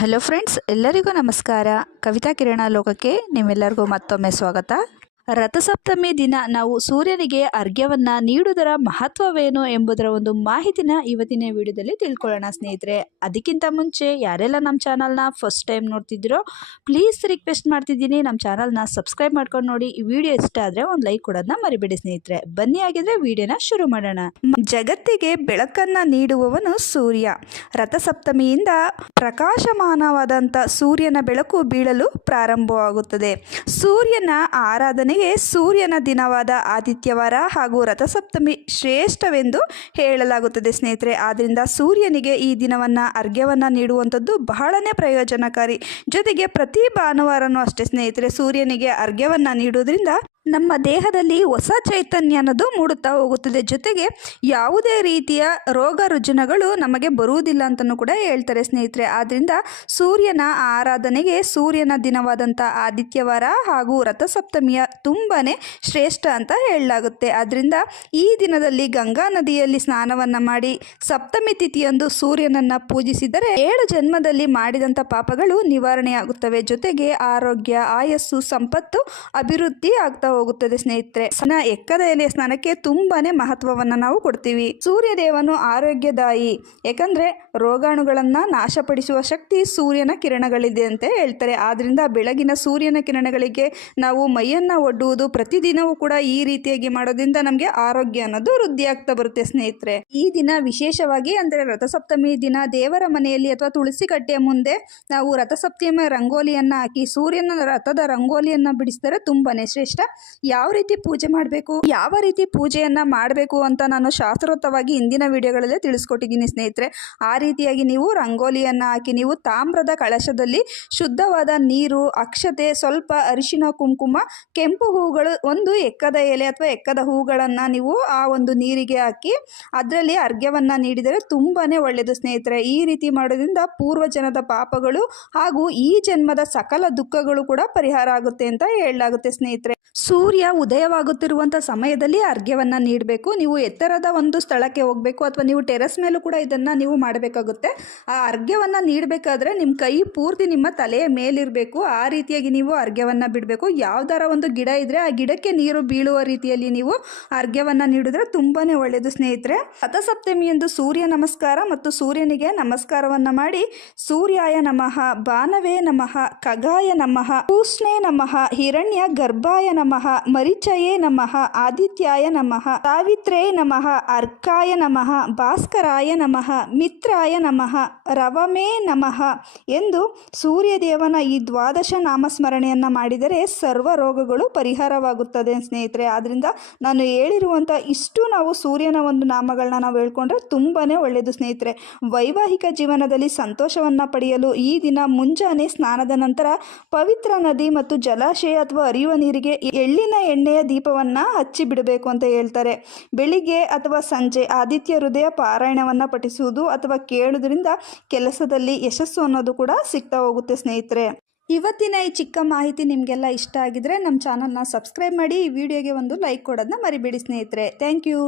Hello friends, ಎಲ್ಲರಿಗೂ ನಮಸ್ಕಾರ. ಕವಿತಾ ಕಿರಣ ಲೋಕಕ್ಕೆ ನಿಮ್ಮೆಲ್ಲರಿಗೂ ಮತ್ತೊಮ್ಮೆ ಸ್ವಾಗತ. ರಥಸಪ್ತಮಿ ದಿನ ನಾವು ಸೂರ್ಯನಿಗೆ ಅರ್ಘ್ಯವನ್ನು ನೀಡುವುದರ ಮಹತ್ವವೇನು ಎಂಬುದರ ಒಂದು ಮಾಹಿತಿನ ಇವತ್ತಿನ ವಿಡಿಯೋದಲ್ಲಿ ತಿಳ್ಕೊಳ್ಳೋಣ ಸ್ನೇಹಿತರೆ. ಅದಕ್ಕಿಂತ ಮುಂಚೆ ಯಾರೆಲ್ಲ ನಮ್ಮ ಚಾನಲ್ನ ಫಸ್ಟ್ ಟೈಮ್ ನೋಡ್ತಿದ್ದೀರೋ ಪ್ಲೀಸ್ ರಿಕ್ವೆಸ್ಟ್ ಮಾಡ್ತಿದ್ದೀನಿ, ನಮ್ಮ ಚಾನಲ್ನ ಸಬ್ಸ್ಕ್ರೈಬ್ ಮಾಡ್ಕೊಂಡು ನೋಡಿ. ಈ ವಿಡಿಯೋ ಇಷ್ಟ ಆದರೆ ಒಂದು ಲೈಕ್ ಕೊಡೋದನ್ನ ಮರಿಬೇಡಿ ಸ್ನೇಹಿತರೆ. ಬನ್ನಿ ಆಗಿದ್ರೆ ವಿಡಿಯೋನ ಶುರು ಮಾಡೋಣ. ಜಗತ್ತಿಗೆ ಬೆಳಕನ್ನು ನೀಡುವವನು ಸೂರ್ಯ. ರಥಸಪ್ತಮಿಯಿಂದ ಪ್ರಕಾಶಮಾನವಾದಂಥ ಸೂರ್ಯನ ಬೆಳಕು ಬೀಳಲು ಪ್ರಾರಂಭವಾಗುತ್ತದೆ. ಸೂರ್ಯನ ಆರಾಧನೆಗೆ ಸೂರ್ಯನ ದಿನವಾದ ಆದಿತ್ಯವಾರ ಹಾಗೂ ರಥಸಪ್ತಮಿ ಶ್ರೇಷ್ಠವೆಂದು ಹೇಳಲಾಗುತ್ತದೆ ಸ್ನೇಹಿತರೆ. ಆದ್ದರಿಂದ ಸೂರ್ಯನಿಗೆ ಈ ದಿನವನ್ನು ಅರ್ಘ್ಯವನ್ನು ನೀಡುವಂಥದ್ದು ಬಹಳನೇ ಪ್ರಯೋಜನಕಾರಿ. ಜೊತೆಗೆ ಪ್ರತಿ ಭಾನುವಾರನೂ ಅಷ್ಟೇ ಸ್ನೇಹಿತರೆ, ಸೂರ್ಯನಿಗೆ ಅರ್ಘ್ಯವನ್ನು ನೀಡುವುದರಿಂದ ನಮ್ಮ ದೇಹದಲ್ಲಿ ಹೊಸ ಚೈತನ್ಯ ಅನ್ನೋದು ಮೂಡುತ್ತಾ ಹೋಗುತ್ತದೆ. ಜೊತೆಗೆ ಯಾವುದೇ ರೀತಿಯ ರೋಗ ರುಜಿನಗಳು ನಮಗೆ ಬರುವುದಿಲ್ಲ ಅಂತಲೂ ಕೂಡ ಹೇಳ್ತಾರೆ ಸ್ನೇಹಿತರೆ. ಆದ್ದರಿಂದ ಸೂರ್ಯನ ಆರಾಧನೆಗೆ ಸೂರ್ಯನ ದಿನವಾದಂಥ ಆದಿತ್ಯವಾರ ಹಾಗೂ ರಥಸಪ್ತಮಿಯ ತುಂಬಾ ಶ್ರೇಷ್ಠ ಅಂತ ಹೇಳಲಾಗುತ್ತೆ. ಆದ್ದರಿಂದ ಈ ದಿನದಲ್ಲಿ ಗಂಗಾ ನದಿಯಲ್ಲಿ ಸ್ನಾನವನ್ನು ಮಾಡಿ ಸಪ್ತಮಿ ತಿಥಿಯಂದು ಸೂರ್ಯನನ್ನು ಪೂಜಿಸಿದರೆ 7 ಜನ್ಮದಲ್ಲಿ ಮಾಡಿದಂಥ ಪಾಪಗಳು ನಿವಾರಣೆಯಾಗುತ್ತವೆ. ಜೊತೆಗೆ ಆರೋಗ್ಯ, ಆಯಸ್ಸು, ಸಂಪತ್ತು ಅಭಿವೃದ್ಧಿ ಆಗ್ತಾ ಹೋಗುತ್ತದೆ ಸ್ನೇಹಿತರೆ. ಎಕ್ಕದ ಎಲೆಯ ಸ್ನಾನಕ್ಕೆ ತುಂಬಾನೇ ಮಹತ್ವವನ್ನು ನಾವು ಕೊಡ್ತೀವಿ. ಸೂರ್ಯ ದೇವನು ಆರೋಗ್ಯದಾಯಿ, ಯಾಕಂದ್ರೆ ರೋಗಾಣುಗಳನ್ನ ನಾಶಪಡಿಸುವ ಶಕ್ತಿ ಸೂರ್ಯನ ಕಿರಣಗಳಿದೆ ಅಂತ ಹೇಳ್ತಾರೆ. ಆದ್ರಿಂದ ಬೆಳಗಿನ ಸೂರ್ಯನ ಕಿರಣಗಳಿಗೆ ನಾವು ಮೈಯನ್ನ ಒಡ್ಡುವುದು ಪ್ರತಿದಿನವೂ ಕೂಡ ಈ ರೀತಿಯಾಗಿ ಮಾಡೋದ್ರಿಂದ ನಮಗೆ ಆರೋಗ್ಯ ಅನ್ನೋದು ವೃದ್ಧಿ ಆಗ್ತಾ ಬರುತ್ತೆ ಸ್ನೇಹಿತರೆ. ಈ ದಿನ ವಿಶೇಷವಾಗಿ ಅಂದ್ರೆ ರಥಸಪ್ತಮಿ ದಿನ ದೇವರ ಮನೆಯಲ್ಲಿ ಅಥವಾ ತುಳಸಿ ಕಟ್ಟೆಯ ಮುಂದೆ ನಾವು ರಥಸಪ್ತಮಿ ರಂಗೋಲಿಯನ್ನ ಹಾಕಿ ಸೂರ್ಯನ ರಥದ ರಂಗೋಲಿಯನ್ನ ಬಿಡಿಸಿದರೆ ತುಂಬಾನೇ ಶ್ರೇಷ್ಠ. ಯಾವ ರೀತಿ ಪೂಜೆ ಮಾಡಬೇಕು, ಯಾವ ರೀತಿ ಪೂಜೆಯನ್ನ ಮಾಡಬೇಕು ಅಂತ ನಾನು ಶಾಸ್ತ್ರೋಕ್ತವಾಗಿ ಇಂದಿನ ವಿಡಿಯೋಗಳಲ್ಲಿ ತಿಳಿಸ್ಕೊಟ್ಟಿದ್ದೀನಿ ಸ್ನೇಹಿತರೆ. ಆ ರೀತಿಯಾಗಿ ನೀವು ರಂಗೋಲಿಯನ್ನ ಹಾಕಿ ನೀವು ತಾಮ್ರದ ಕಳಶದಲ್ಲಿ ಶುದ್ಧವಾದ ನೀರು, ಅಕ್ಷತೆ, ಸ್ವಲ್ಪ ಅರಿಶಿನ, ಕುಂಕುಮ, ಕೆಂಪು ಹೂಗಳು, ಒಂದು ಎಕ್ಕದ ಎಲೆ ಅಥವಾ ಎಕ್ಕದ ಹೂಗಳನ್ನು ನೀವು ಆ ಒಂದು ನೀರಿಗೆ ಹಾಕಿ ಅದರಲ್ಲಿ ಅರ್ಘ್ಯವನ್ನು ನೀಡಿದರೆ ತುಂಬಾನೇ ಒಳ್ಳೆಯದು ಸ್ನೇಹಿತರೆ. ಈ ರೀತಿ ಮಾಡೋದ್ರಿಂದ ಪೂರ್ವಜನದ ಪಾಪಗಳು ಹಾಗೂ ಈ ಜನ್ಮದ ಸಕಲ ದುಃಖಗಳು ಕೂಡ ಪರಿಹಾರ ಆಗುತ್ತೆ ಅಂತ ಹೇಳಲಾಗುತ್ತೆ ಸ್ನೇಹಿತರೆ. ಸೂರ್ಯ ಉದಯವಾಗುತ್ತಿರುವಂಥ ಸಮಯದಲ್ಲಿ ಅರ್ಘ್ಯವನ್ನು ನೀಡಬೇಕು. ನೀವು ಎತ್ತರದ ಒಂದು ಸ್ಥಳಕ್ಕೆ ಹೋಗಬೇಕು ಅಥವಾ ನೀವು ಟೆರೆಸ್ ಮೇಲೂ ಕೂಡ ಇದನ್ನು ನೀವು ಮಾಡಬೇಕಾಗುತ್ತೆ. ಆ ಅರ್ಘ್ಯವನ್ನು ನೀಡಬೇಕಾದ್ರೆ ನಿಮ್ಮ ಕೈ ಪೂರ್ತಿ ನಿಮ್ಮ ತಲೆಯ ಮೇಲಿರಬೇಕು. ಆ ರೀತಿಯಾಗಿ ನೀವು ಅರ್ಘ್ಯವನ್ನು ಬಿಡಬೇಕು. ಯಾವ್ದಾರ ಒಂದು ಗಿಡ ಇದ್ದರೆ ಆ ಗಿಡಕ್ಕೆ ನೀರು ಬೀಳುವ ರೀತಿಯಲ್ಲಿ ನೀವು ಅರ್ಘ್ಯವನ್ನು ನೀಡಿದ್ರೆ ತುಂಬಾ ಒಳ್ಳೆಯದು ಸ್ನೇಹಿತರೆ. ರಥಸಪ್ತಮಿಯಂದು ಸೂರ್ಯ ನಮಸ್ಕಾರ ಮತ್ತು ಸೂರ್ಯನಿಗೆ ನಮಸ್ಕಾರವನ್ನು ಮಾಡಿ ಸೂರ್ಯಾಯ ನಮಃ, ಬಾನವೇ ನಮಃ, ಖಗಾಯ ನಮಃ, ಪೂಷ್ಣೇ ನಮಃ, ಹಿರಣ್ಯ ಗರ್ಭಾಯ ನಮಃ, ಮರಿಚಯೇ ನಮಃ, ಆದಿತ್ಯಾಯ ನಮಃ, ಸಾವಿತ್ರೇ ನಮಃ, ಅರ್ಕಾಯ ನಮಃ, ಭಾಸ್ಕರಾಯ ನಮಃ, ಮಿತ್ರಾಯ ನಮಃ, ರವಮೇ ನಮಃ ಎಂದು ಸೂರ್ಯದೇವನ ಈ ದ್ವಾದಶ ನಾಮಸ್ಮರಣೆಯನ್ನು ಮಾಡಿದರೆ ಸರ್ವ ರೋಗಗಳು ಪರಿಹಾರವಾಗುತ್ತದೆ ಸ್ನೇಹಿತರೆ. ಆದ್ದರಿಂದ ನಾನು ಹೇಳಿರುವಂಥ ಇಷ್ಟು ನಾವು ಸೂರ್ಯನ ಒಂದು ನಾಮಗಳನ್ನ ನಾವು ಹೇಳ್ಕೊಂಡ್ರೆ ತುಂಬಾ ಒಳ್ಳೆಯದು ಸ್ನೇಹಿತರೆ. ವೈವಾಹಿಕ ಜೀವನದಲ್ಲಿ ಸಂತೋಷವನ್ನು ಪಡೆಯಲು ಈ ದಿನ ಮುಂಜಾನೆ ಸ್ನಾನದ ನಂತರ ಪವಿತ್ರ ನದಿ ಮತ್ತು ಜಲಾಶಯ ಅಥವಾ ಹರಿಯುವ ನೀರಿಗೆ ಎಳ್ಳಿನ ಎಣ್ಣೆಯ ದೀಪವನ್ನು ಹಚ್ಚಿ ಬಿಡಬೇಕು ಅಂತ ಹೇಳ್ತಾರೆ. ಬೆಳಿಗ್ಗೆ ಅಥವಾ ಸಂಜೆ ಆದಿತ್ಯ ಹೃದಯ ಪಾರಾಯಣವನ್ನು ಪಠಿಸುವುದು ಅಥವಾ ಕೇಳುವುದರಿಂದ ಕೆಲಸದಲ್ಲಿ ಯಶಸ್ಸು ಅನ್ನೋದು ಕೂಡ ಸಿಗ್ತಾ ಹೋಗುತ್ತೆ ಸ್ನೇಹಿತರೆ. ಇವತ್ತಿನ ಈ ಚಿಕ್ಕ ಮಾಹಿತಿ ನಿಮಗೆಲ್ಲ ಇಷ್ಟ ಆಗಿದ್ರೆ ನಮ್ಮ ಚಾನಲ್ನ ಸಬ್ಸ್ಕ್ರೈಬ್ ಮಾಡಿ, ಈ ವಿಡಿಯೋಗೆ ಒಂದು ಲೈಕ್ ಕೊಡೋದನ್ನ ಮರಿಬೇಡಿ ಸ್ನೇಹಿತರೆ. Thank you.